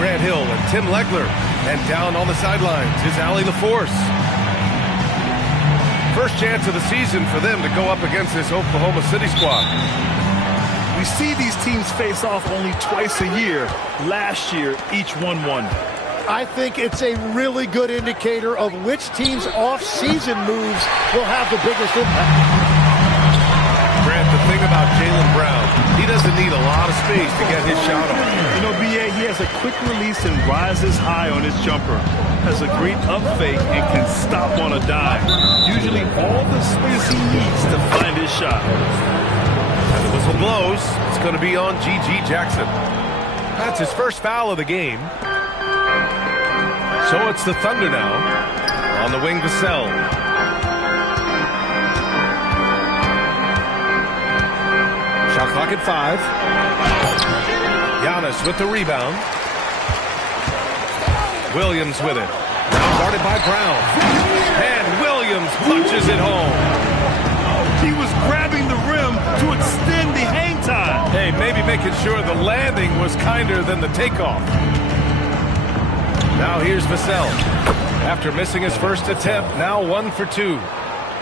Grant Hill and Tim Legler. And down on the sidelines is Allie LaForce. First chance of the season for them to go up against this Oklahoma City squad. We see these teams face off only twice a year. Last year, each one won. I think it's a really good indicator of which team's off-season moves will have the biggest impact. Grant, the thing about Jaylen Brown, he doesn't need a lot of space to get his shot off. You know, B.A., he has a quick release and rises high on his jumper. Has a great up fake and can stop on a dime. Usually all the space he needs to find his shot. And the whistle blows. It's going to be on G.G. Jackson. That's his first foul of the game. So it's the Thunder now. On the wing, Vassell. Shot clock at 5. Giannis with the rebound. Williams with it. Now guarded by Brown. And Williams punches it home. He was grabbing the rim to extend the hang time. Hey, maybe making sure the landing was kinder than the takeoff. Now here's Vassell. After missing his first attempt, now 1 for 2.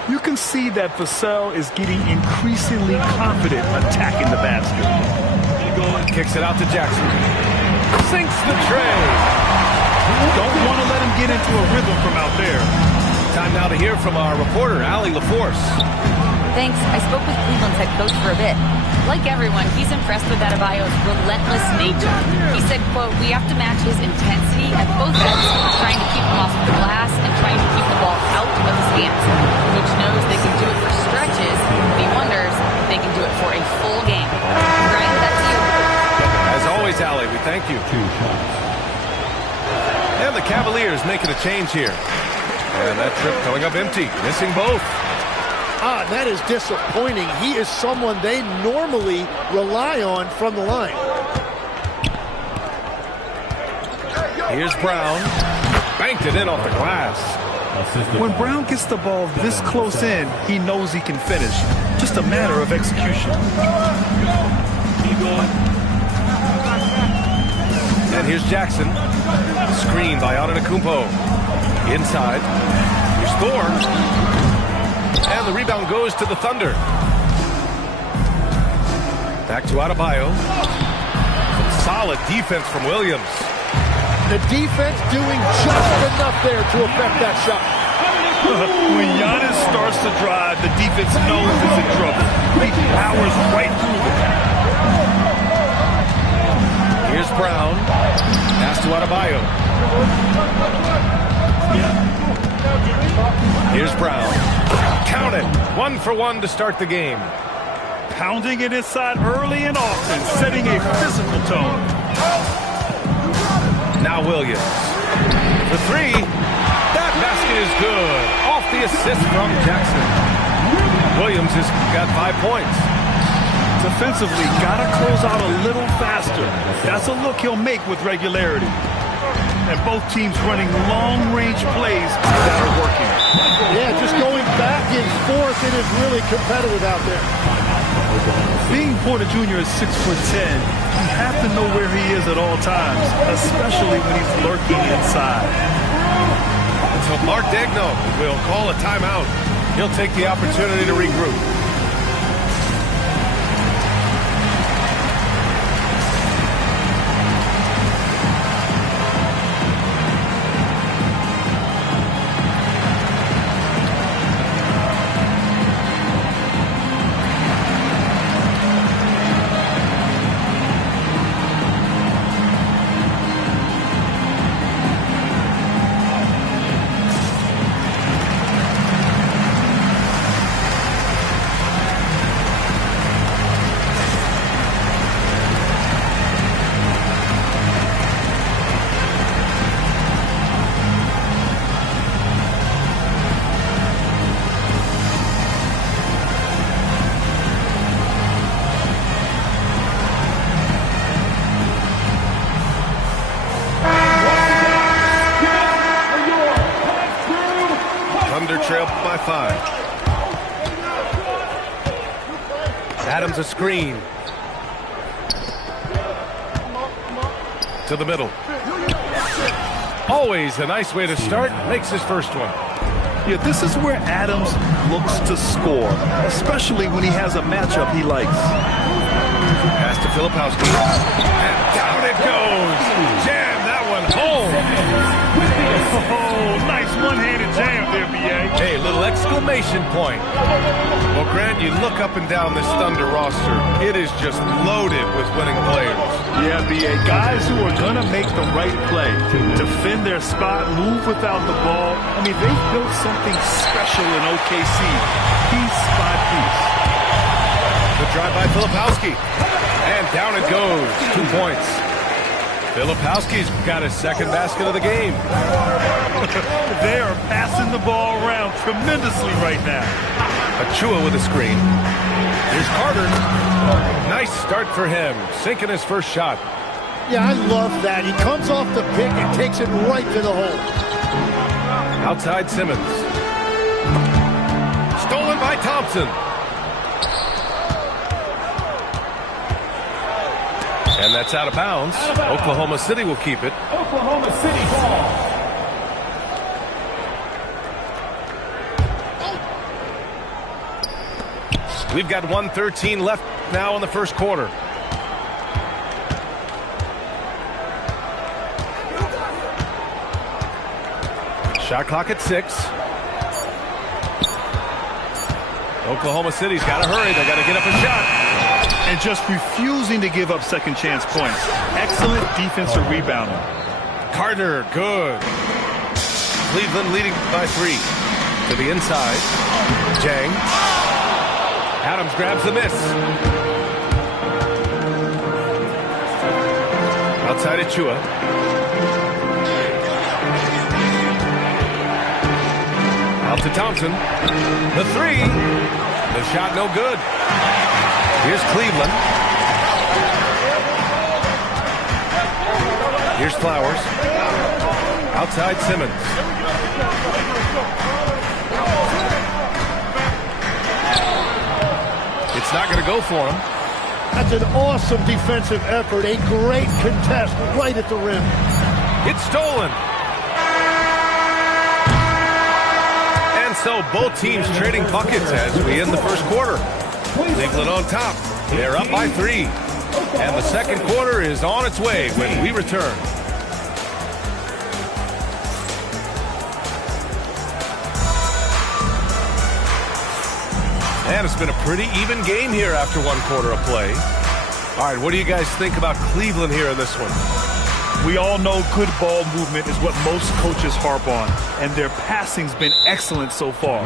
You can see that Vassell is getting increasingly confident attacking the basket. Kicks it out to Jackson. Sinks the tray. Don't want to let him get into a rhythm from out there. Time now to hear from our reporter, Allie LaForce. Thanks. I spoke with Cleveland's head coach for a bit. Like everyone, he's impressed with Adebayo's relentless nature. He said, quote, "We have to match his intensity at both ends, trying to keep him off the glass and trying to keep the ball out of his hands." Coach knows they can do it for stretches, but he wonders if they can do it for a full game. Brian, that's you. As always, Allie, we thank you. And the Cavaliers making a change here. And that trip coming up empty, missing both. That is disappointing. He is someone they normally rely on from the line. Here's Brown. Banked it in off the glass. When Brown gets the ball this close in, he knows he can finish. Just a matter of execution. And here's Jackson. Screen by Antetokounmpo. Inside. Here's Thorne. And the rebound goes to the Thunder. Back to Adebayo. Solid defense from Williams. The defense doing just enough there to affect that shot. When Giannis starts to drive, the defense knows it's in trouble. He powers right through it. Here's Brown. Pass to Adebayo. Here's Brown. Count it. 1 for 1 to start the game. Pounding it inside early and often, setting a physical tone. Now Williams. For 3. That basket is good. Off the assist from Jackson. Williams has got 5 points. Defensively, gotta close out a little faster. That's a look he'll make with regularity. And both teams running long-range plays that are working. Yeah, just going back and forth, it is really competitive out there. Being Porter Jr. is 6'10", you have to know where he is at all times, especially when he's lurking inside. Until Mark Daigneault will call a timeout. He'll take the opportunity to regroup. Trail by 5. Adams a screen. To the middle. Always a nice way to start. Makes his first one. Yeah, this is where Adams looks to score, especially when he has a matchup he likes. Pass to Filipowski. And down it goes. Jam that one home. Oh, nice one-handed jam there, B.A. Hey, little exclamation point. Well, Grant, you look up and down this Thunder roster. It is just loaded with winning players. Yeah, B.A. Guys who are going to make the right play, defend their spot, move without the ball. I mean, they've built something special in OKC. Piece by piece. Good drive by Filipowski. And down it goes. 2 points. Filipowski's got his second basket of the game. They are passing the ball around tremendously right now. Achua with a screen. Here's Carter. Nice start for him. Sinking his first shot. Yeah, I love that. He comes off the pick and takes it right to the hole. Outside Simmons. Stolen by Thompson. And that's out of bounds. Oklahoma City will keep it. Oklahoma City ball. We've got 1:13 left now in the first quarter. Shot clock at 6. Oklahoma City's got to hurry. They got to get up a shot. And just refusing to give up second chance points. Excellent defensive rebounding. Carter, good. Cleveland leading by 3. To the inside. Jang. Adams grabs the miss. Outside Achua. Out to Thompson. The 3. The shot no good. Here's Cleveland. Here's Flowers. Outside Simmons. It's not going to go for him. That's an awesome defensive effort. A great contest right at the rim. It's stolen. And so both teams trading buckets as we end the first quarter. Cleveland on top. They're up by 3. And the second quarter is on its way when we return. And it's been a pretty even game here after 1 quarter of play. All right, what do you guys think about Cleveland here in this one? We all know good ball movement is what most coaches harp on, and their passing's been excellent so far.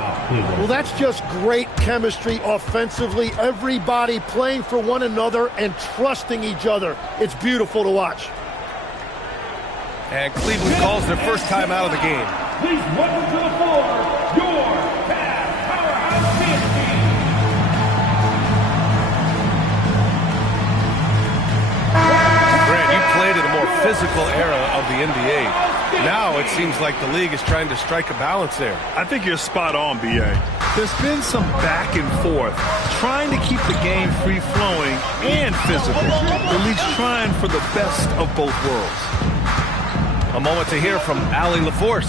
Well, that's just great chemistry offensively. Everybody playing for one another and trusting each other. It's beautiful to watch. And Cleveland calls their first time out of the game. Please welcome to the floor, your Cavs powerhouse team. Grant, you played in a more physical era of the NBA. Now it seems like the league is trying to strike a balance there. I think you're spot on, B.A. There's been some back and forth, trying to keep the game free-flowing and physical. The league's trying for the best of both worlds. A moment to hear from Allie LaForce.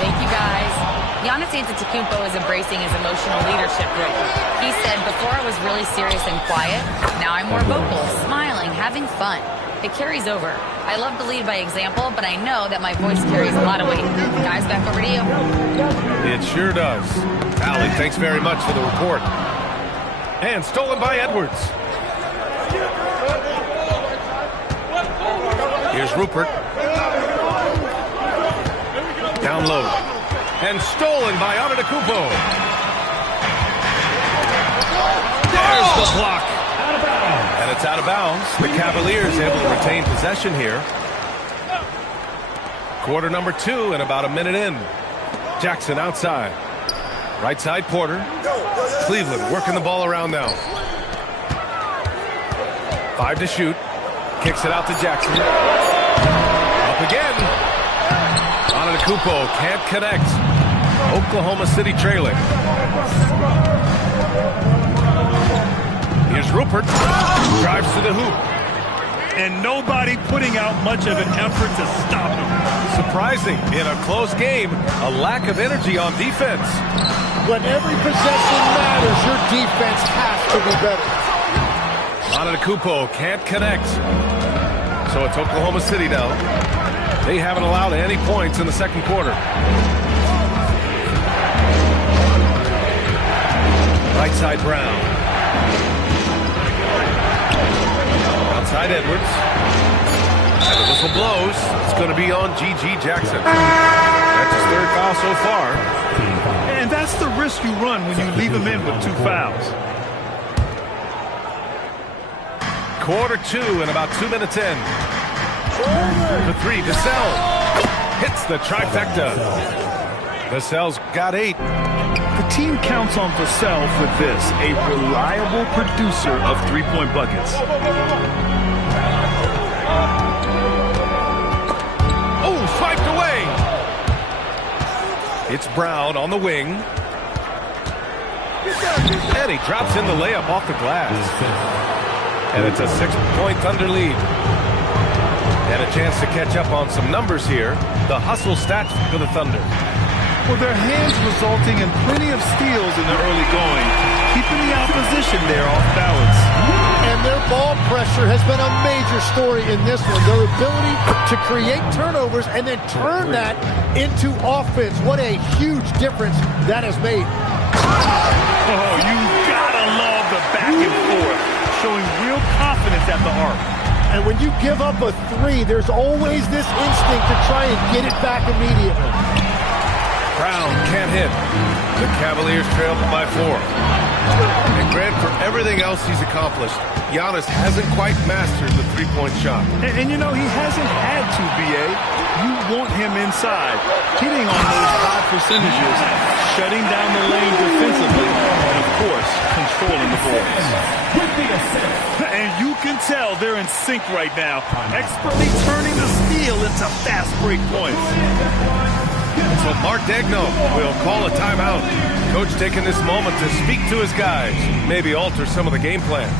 Thank you, guys. Giannis Antetokounmpo is embracing his emotional leadership role. He said, before I was really serious and quiet, now I'm more vocal, smiling, having fun. It carries over. I love to lead by example, but I know that my voice carries a lot of weight. Guys, back over to you. It sure does. Allie, thanks very much for the report. And stolen by Edwards. Here's Rupert. Down low. And stolen by Antetokounmpo. There's the block. And it's out of bounds. The Cavaliers able to retain possession here. Quarter number 2 and about a minute in. Jackson outside. Right side Porter. Cleveland working the ball around now. 5 to shoot. Kicks it out to Jackson. Up again. Antetokounmpo can't connect. Oklahoma City trailing. Here's Rupert. Drives to the hoop. and nobody putting out much of an effort to stop him. Surprising, in a close game, a lack of energy on defense. When every possession matters, your defense has to be better. Antetokounmpo can't connect. So it's Oklahoma City now. They haven't allowed any points in the second quarter. Right side Brown. Outside Edwards. And the whistle blows. It's going to be on G.G. Jackson. That's his third foul so far. And that's the risk you run when you leave him in with 2 fouls. Quarter 2 and about 2 minutes in. For 3, Vassell hits the trifecta. Vassell's got 8. The team counts on Vassell for this, a reliable producer of 3-point buckets. Oh, swiped away. It's Brown on the wing. And he drops in the layup off the glass. And it's a 6-point Thunder lead. And a chance to catch up on some numbers here. The hustle stats for the Thunder. Well, their hands resulting in plenty of steals in the early going, keeping the opposition there off balance. And their ball pressure has been a major story in this one. Their ability to create turnovers and then turn that into offense. What a huge difference that has made. Oh, you gotta love the back and forth, showing real confidence at the arc. And when you give up a 3, there's always this instinct to try and get it back immediately. Brown can't hit. The Cavaliers trail by 4. And Grant, for everything else he's accomplished, Giannis hasn't quite mastered the 3-point shot. And you know, he hasn't had to, B.A. You want him inside, hitting on those high percentages, shutting down the lane defensively, and of course, controlling the boards. And you can tell they're in sync right now, expertly turning the steal into fast break points. So Mark Daigneault will call a timeout. Coach taking this moment to speak to his guys, maybe alter some of the game plan.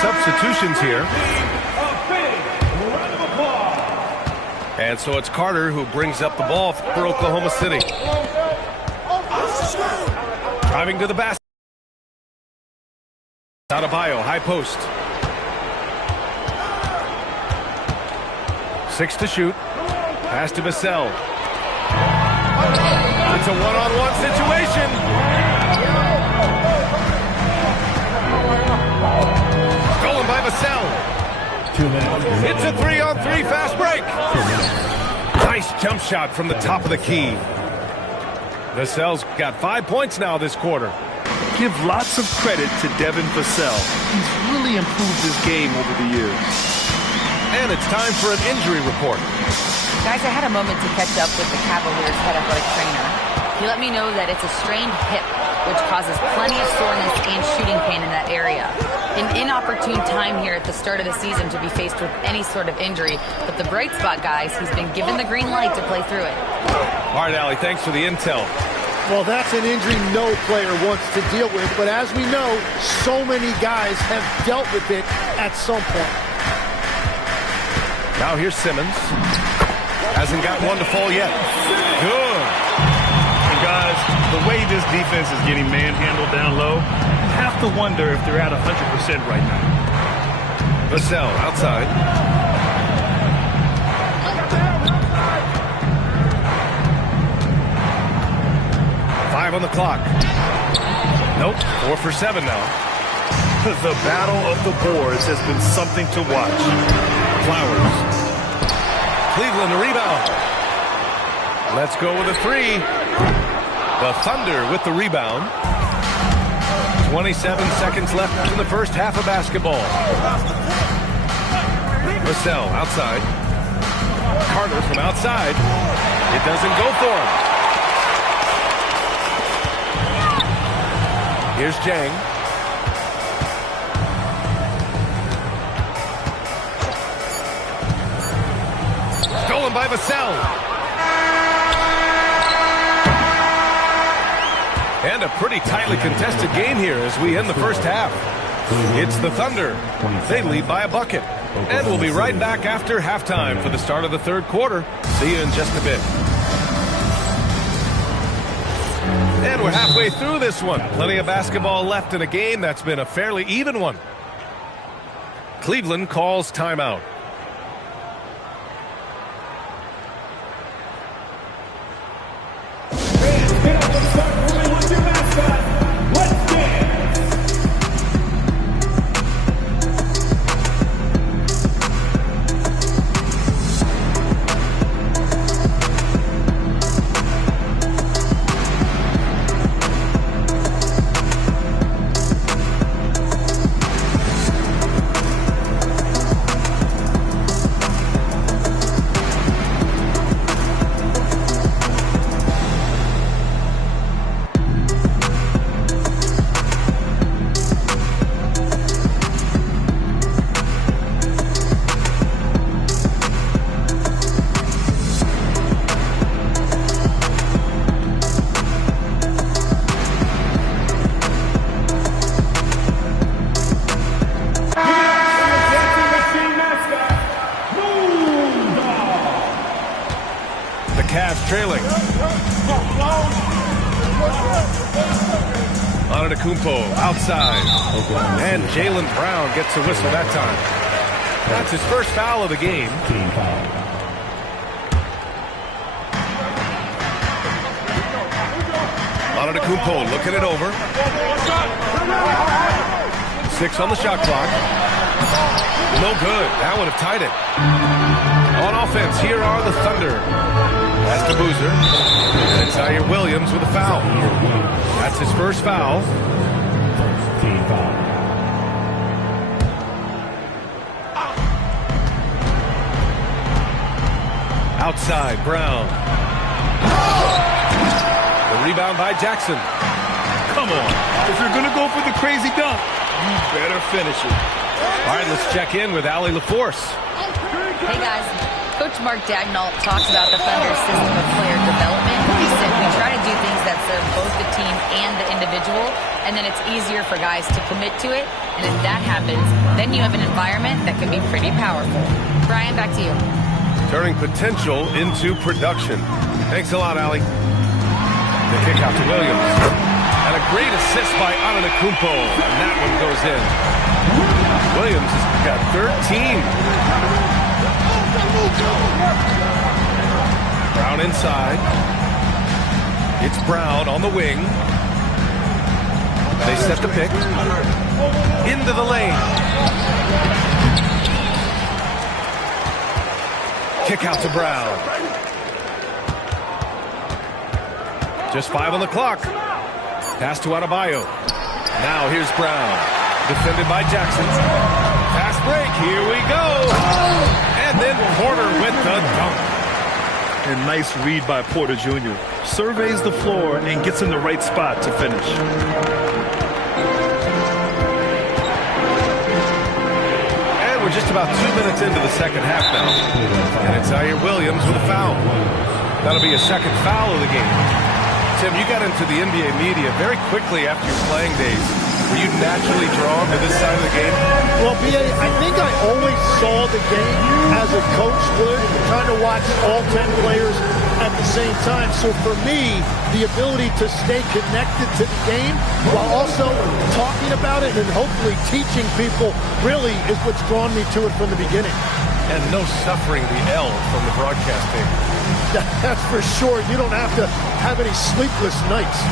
Substitutions here. And so it's Carter who brings up the ball for Oklahoma City. Driving to the basket. Adebayo, high post. 6 to shoot. Pass to Vassell. It's a one-on-one situation. By Vassell. It's a 3-on-3 fast break. Nice jump shot from the top of the key. Vassell's got 5 points now this quarter. Give lots of credit to Devin Vassell. He's really improved his game over the years. And it's time for an injury report. Guys, I had a moment to catch up with the Cavaliers head athletic trainer. He let me know that it's a strained hip, which causes plenty of soreness and shooting pain in that area. An inopportune time here at the start of the season to be faced with any sort of injury. But the bright spot, guys, he's been given the green light to play through it. All right, Allie, thanks for the intel. Well, that's an injury no player wants to deal with. But as we know, so many guys have dealt with it at some point. Now here's Simmons. Hasn't got one to fall yet. Good. And guys, the way this defense is getting manhandled down low, you have to wonder if they're at 100% right now. Vassell outside. 5 on the clock. Nope, 4 for 7 now. The battle of the boards has been something to watch. Flowers. Cleveland, the rebound. Let's go with a 3. The Thunder with the rebound. 27 seconds left in the first half of basketball. Russell outside. Carter from outside. It doesn't go for him. Here's Jang. Stolen by Vassell. And a pretty tightly contested game here as we end the first half. It's the Thunder. They lead by a bucket. And we'll be right back after halftime for the start of the third quarter. See you in just a bit. And we're halfway through this one. Plenty of basketball left in a game that's been a fairly even one. Cleveland calls timeout. Trailing. Antetokounmpo outside. And Jaylen Brown gets a whistle that time. That's his first foul of the game. Antetokounmpo looking it over. 6 on the shot clock. No good. That would have tied it. On offense, here are the Thunder. That's the Boozer. And it's Zaire Williams with a foul. That's his first foul. Outside, Brown. The rebound by Jackson. Come on. If you're going to go for the crazy dunk, you better finish it. All right, let's check in with Allie LaForce. Hey, guys. Coach Mark Dagnall talks about the Thunder's system of player development. He said we try to do things that serve both the team and the individual, and then it's easier for guys to commit to it. And if that happens, then you have an environment that can be pretty powerful. Brian, back to you. Turning potential into production. Thanks a lot, Allie. The kick out to Williams. And a great assist by Antetokounmpo, and that one goes in. Williams has got 13. Brown inside. It's Brown on the wing. They set the pick. Into the lane. Kick out to Brown. Just 5 on the clock. Pass to Adebayo. Now here's Brown. Defended by Jackson. Fast break. Here we go. And then Porter with the dunk. A nice read by Porter Jr. Surveys the floor and gets in the right spot to finish. And we're just about 2 minutes into the second half now. And it's Zaire Williams with a foul. That'll be a second foul of the game. Tim, you got into the NBA media very quickly after your playing days. Were you naturally drawn to this side of the game? Well, B.A., I think I always saw the game as a coach would, trying to watch all 10 players at the same time. So for me, the ability to stay connected to the game while also talking about it and hopefully teaching people really is what's drawn me to it from the beginning. And no suffering the L from the broadcast table. That's for sure. You don't have to have any sleepless nights.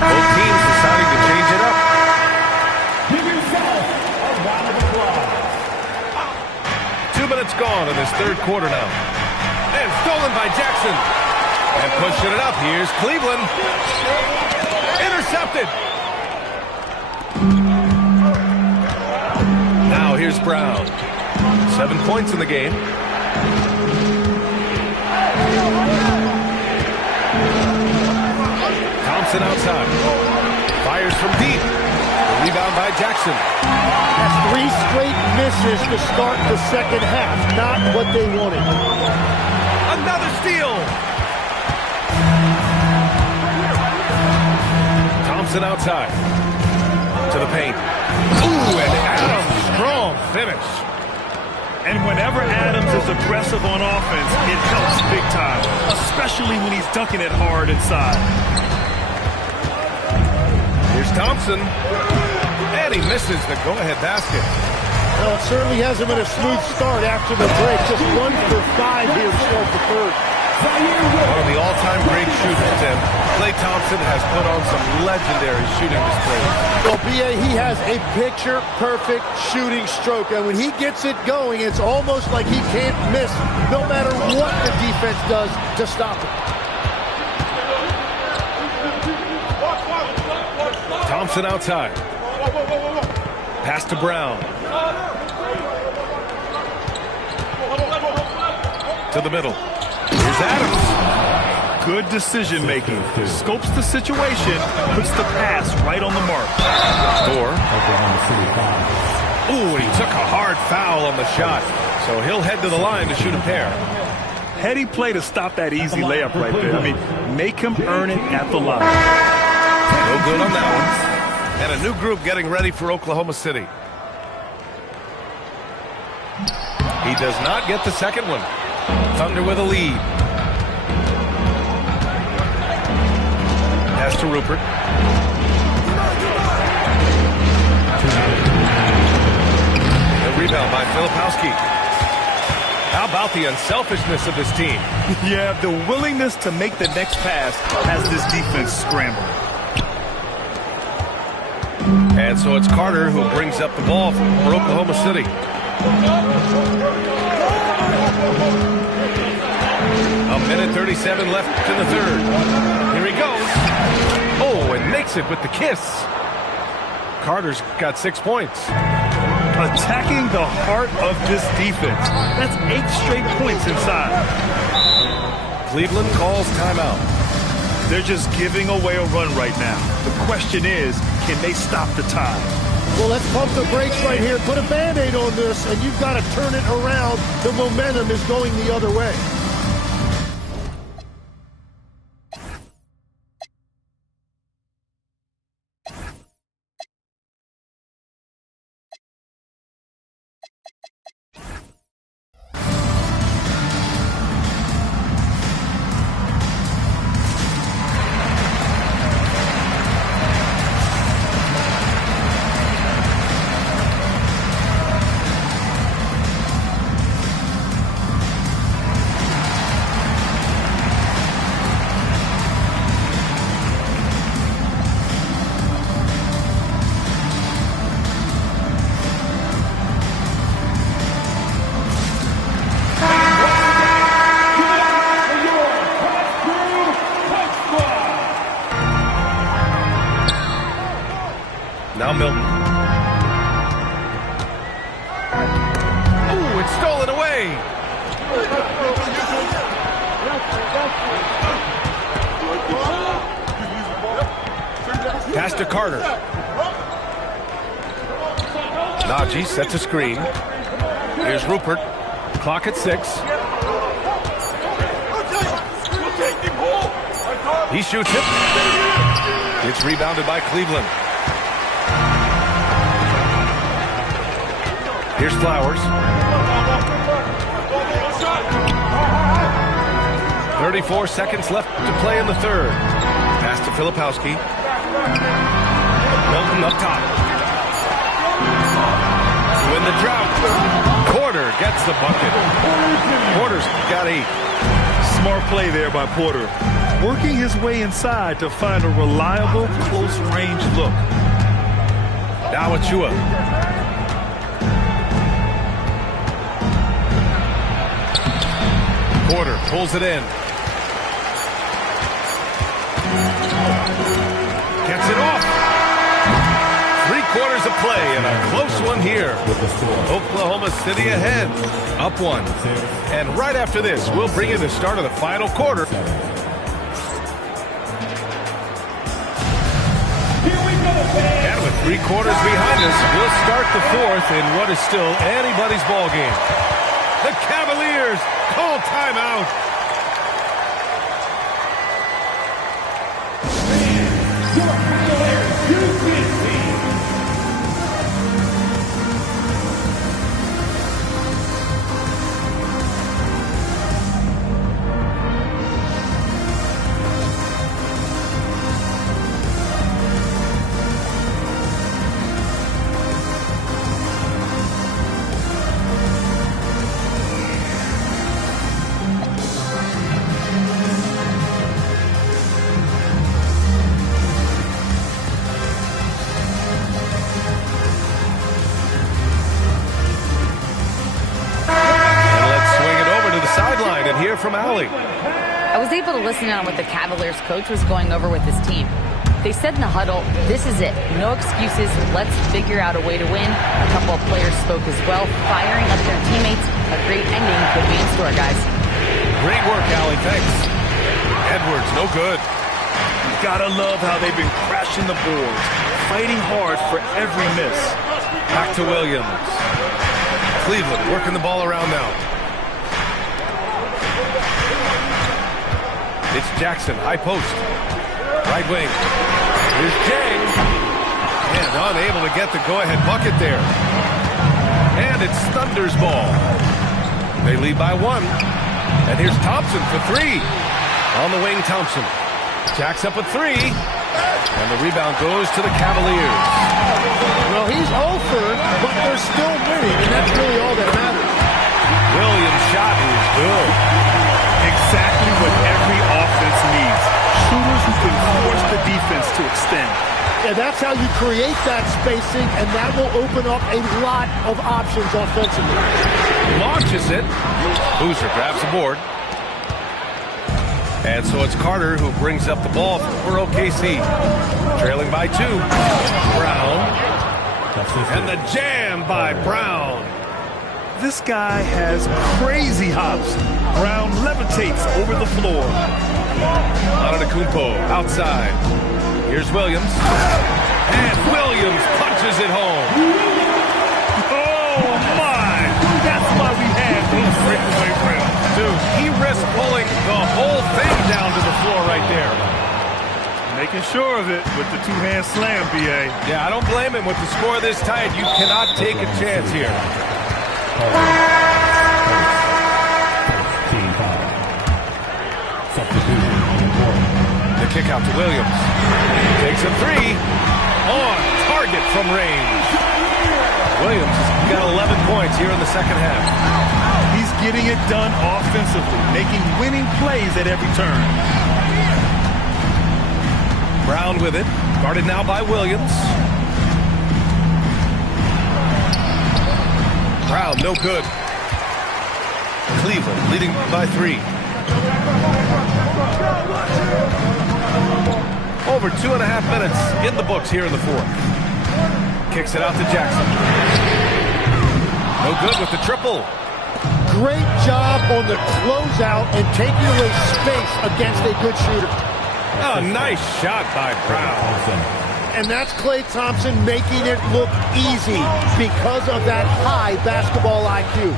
Both teams deciding to change it up. Give yourself a round of applause. 2 minutes gone in this third quarter now. And stolen by Jackson. And pushing it up. Here's Cleveland. Intercepted. Now here's Brown. 7 points in the game. Thompson outside. Fires from deep. The rebound by Jackson. That's 3 straight misses to start the second half. Not what they wanted. Another steal. Thompson outside. To the paint. Ooh, and Adams, strong finish. And whenever Adams is aggressive on offense, it helps big time, especially when he's dunking it hard inside. Here's Thompson. And he misses the go-ahead basket. Well, it certainly hasn't been a smooth start after the break. Just 1 for 5 here to start the third. One of the all-time great shooters, Tim. Klay Thompson has put on some legendary shooting displays. Well, B.A., he has a picture-perfect shooting stroke, and when he gets it going, it's almost like he can't miss no matter what the defense does to stop it. Thompson outside. Pass to Brown. To the middle. Here's Adams. Good decision making. Scopes the situation, puts the pass right on the mark. Or, ooh, and he took a hard foul on the shot. So he'll head to the line to shoot a pair. Heady play to stop that easy layup right there. I mean, make him earn it at the line. No good on that one. And a new group getting ready for Oklahoma City. He does not get the second one. Thunder with a lead. Pass to Rupert. The rebound by Filipowski. How about the unselfishness of this team? Yeah, the willingness to make the next pass has this defense scrambled. And so it's Carter who brings up the ball for Oklahoma City. A minute 37 left in the third. Here he goes. Oh, and makes it with the kiss. Carter's got 6 points. Attacking the heart of this defense. That's 8 straight points inside. Cleveland calls timeout. They're just giving away a run right now. The question is, can they stop the tide? Well, let's pump the brakes right here. Put a Band-Aid on this, and you've got to turn it around. The momentum is going the other way. Now Milton. Ooh, it's stolen away. Pass to Carter. Najee sets a screen. Here's Rupert. Clock at 6. He shoots it. It's rebounded by Cleveland. Here's Flowers. 34 seconds left to play in the third. Pass to Filipowski. Milton up top. To win the drought. Porter gets the bucket. Porter's got 8. Smart play there by Porter. Working his way inside to find a reliable, close-range look. Now Achua. Porter pulls it in. Gets it off. 3 quarters of play and a close one here. Oklahoma City ahead. Up 1. And right after this, we'll bring you the start of the final quarter. And with 3 quarters behind us, we'll start the 4th in what is still anybody's ball game. The Cavaliers call timeout. From Allie. I was able to listen in on what the Cavaliers coach was going over with his team. They said in the huddle, this is it. No excuses. Let's figure out a way to win. A couple of players spoke as well, firing up their teammates. A great ending could be in store, guys. Great work, Allie. Thanks. Edwards, no good. You gotta love how they've been crashing the boards, fighting hard for every miss. Back to Williams. Cleveland working the ball around now. It's Jackson, high post. Right wing. Here's Jang. And unable to get the go-ahead bucket there. And it's Thunder's ball. They lead by 1. And here's Thompson for 3. On the wing, Thompson. Jacks up a 3. And the rebound goes to the Cavaliers. Well, he's over, but they're still winning, and that's really all that matters. Williams' shot is good. Exactly what every offense needs. Shooters who can force the defense to extend. Yeah, that's how you create that spacing, and that will open up a lot of options offensively. Launches it. Boozer grabs the board. And so it's Carter who brings up the ball for OKC. Trailing by 2. Brown. And the jam by Brown. This guy has crazy hops. Brown levitates over the floor. Antetokounmpo outside. Here's Williams. And Williams punches it home. Oh, my. That's why we had those breakaway rims. Dude, he risked pulling the whole thing down to the floor right there. Making sure of it with the 2-hand slam, B.A. Yeah, I don't blame him. With the score this tight, you cannot take a chance here. The kick out to Williams. Takes a 3. On target from range. Williams has got 11 points here in the second half. He's getting it done offensively, making winning plays at every turn. Brown with it. Guarded now by Williams. Brown, no good. Cleveland leading by 3. Over 2.5 minutes in the books here in the 4th. Kicks it out to Jackson. No good with the triple. Great job on the closeout and taking away space against a good shooter. Oh, nice shot by Brown. And that's Klay Thompson making it look easy because of that high basketball IQ.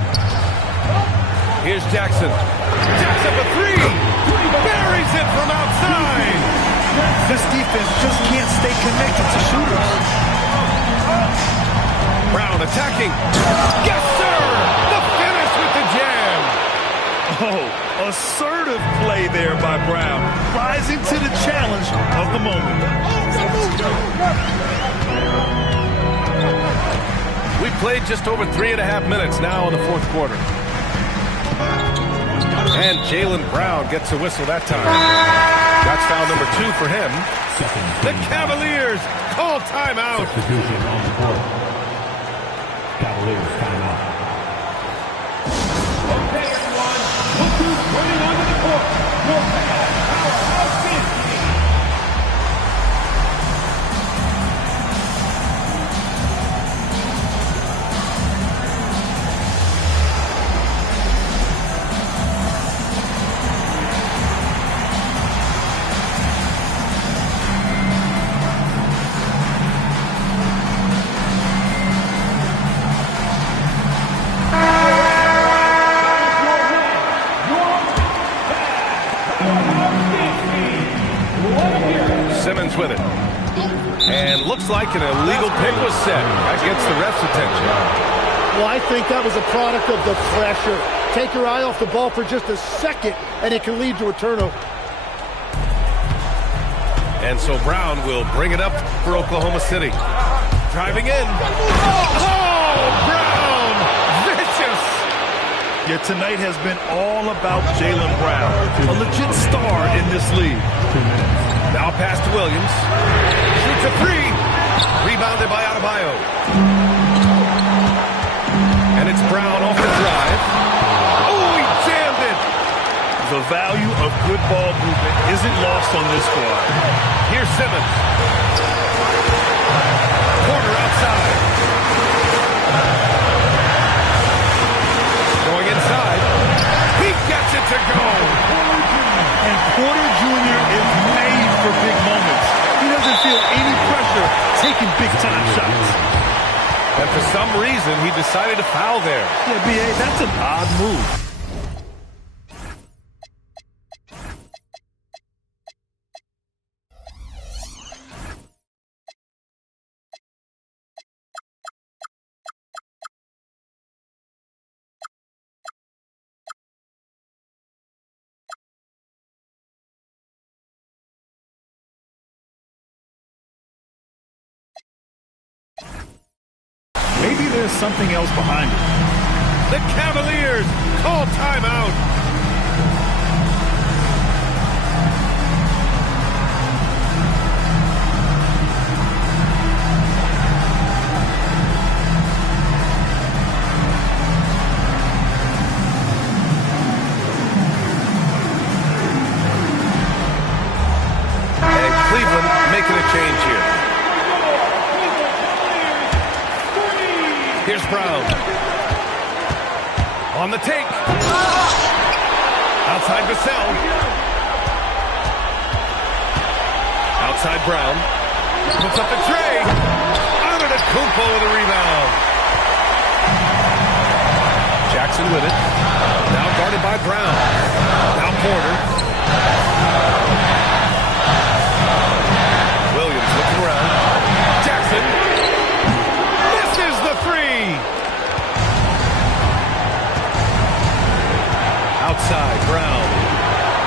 Here's Jackson. Jacks up a 3. Buries it from outside. This defense just can't stay connected to shooters. Brown attacking. Yes, sir! The finish with the jam. Oh, Assertive play there by Brown, rising to the challenge of the moment. We played just over 3.5 minutes now in the fourth quarter. And Jaylen Brown gets a whistle that time. That's foul number 2 for him. The Cavaliers call timeout. Substitution on the court. Cavaliers timeout. Okay, everyone. Look who's running onto the court. Your powerhouse team. Simmons with it. And looks like an illegal pick was set. That gets the ref's attention. Well, I think that was a product of the pressure. Take your eye off the ball for just a second, and it can lead to a turnover. And so Brown will bring it up for Oklahoma City. Driving in. Oh, Brown! Vicious! Yeah, tonight has been all about Jaylen Brown, a legit star in this league. Now pass to Williams. Shoots a 3. Rebounded by Adebayo. And it's Brown off the drive. Oh, he jammed it! The value of good ball movement isn't lost on this squad. Here's Simmons. Corner outside. Going inside. He gets it to go. And Porter Jr. is made for big moments. He doesn't feel any pressure taking big-time shots. And for some reason, he decided to foul there. Yeah, B.A., that's an odd move. Maybe there's something else behind it. The Cavaliers call timeout. And Cleveland making a change here. Here's Brown. On the take. Outside Vassell. Outside Brown. Puts up the tray. Antetokounmpo with a rebound. Jackson with it. Now guarded by Brown. Now Porter. Williams looking around. Jackson. Outside, Brown.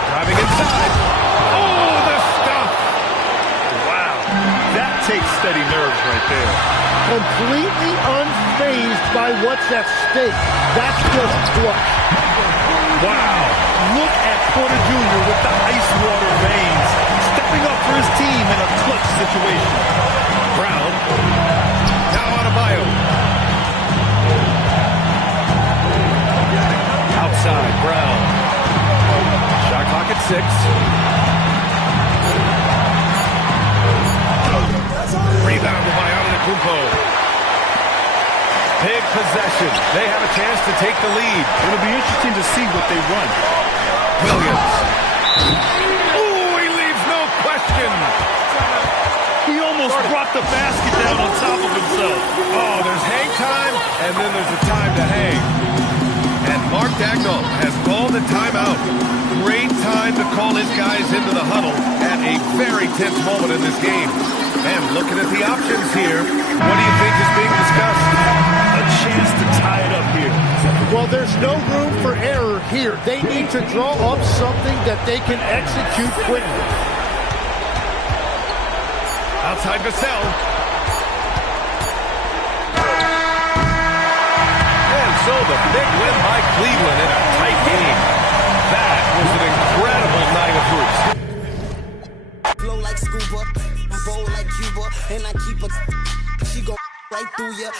Driving inside. Oh, the stuff! Wow. That takes steady nerves right there. Completely unfazed by what's at stake. That's just clutch. Wow. Look at Porter Jr. with the ice water veins, stepping up for his team in a clutch situation. Brown. Now Adebayo. Outside, Brown. Shot clock at 6. Rebounded by Antetokounmpo. Big possession. They have a chance to take the lead. It'll be interesting to see what they run. Williams. Oh, he leaves no question. He almost brought the basket down on top of himself. Oh, there's hang time, and then there's a time to hang. And Mark Dagnall has called a timeout. Great time to call his guys into the huddle at a very tense moment in this game. And looking at the options here, what do you think is being discussed? A chance to tie it up here. Well, there's no room for error here. They need to draw up something that they can execute quickly. Outside Vassell. And so the big win by Cleveland in a tight game. That was an incredible night of hoops. Blow like scuba, bowl like Cuba, and I keep a she go right through ya.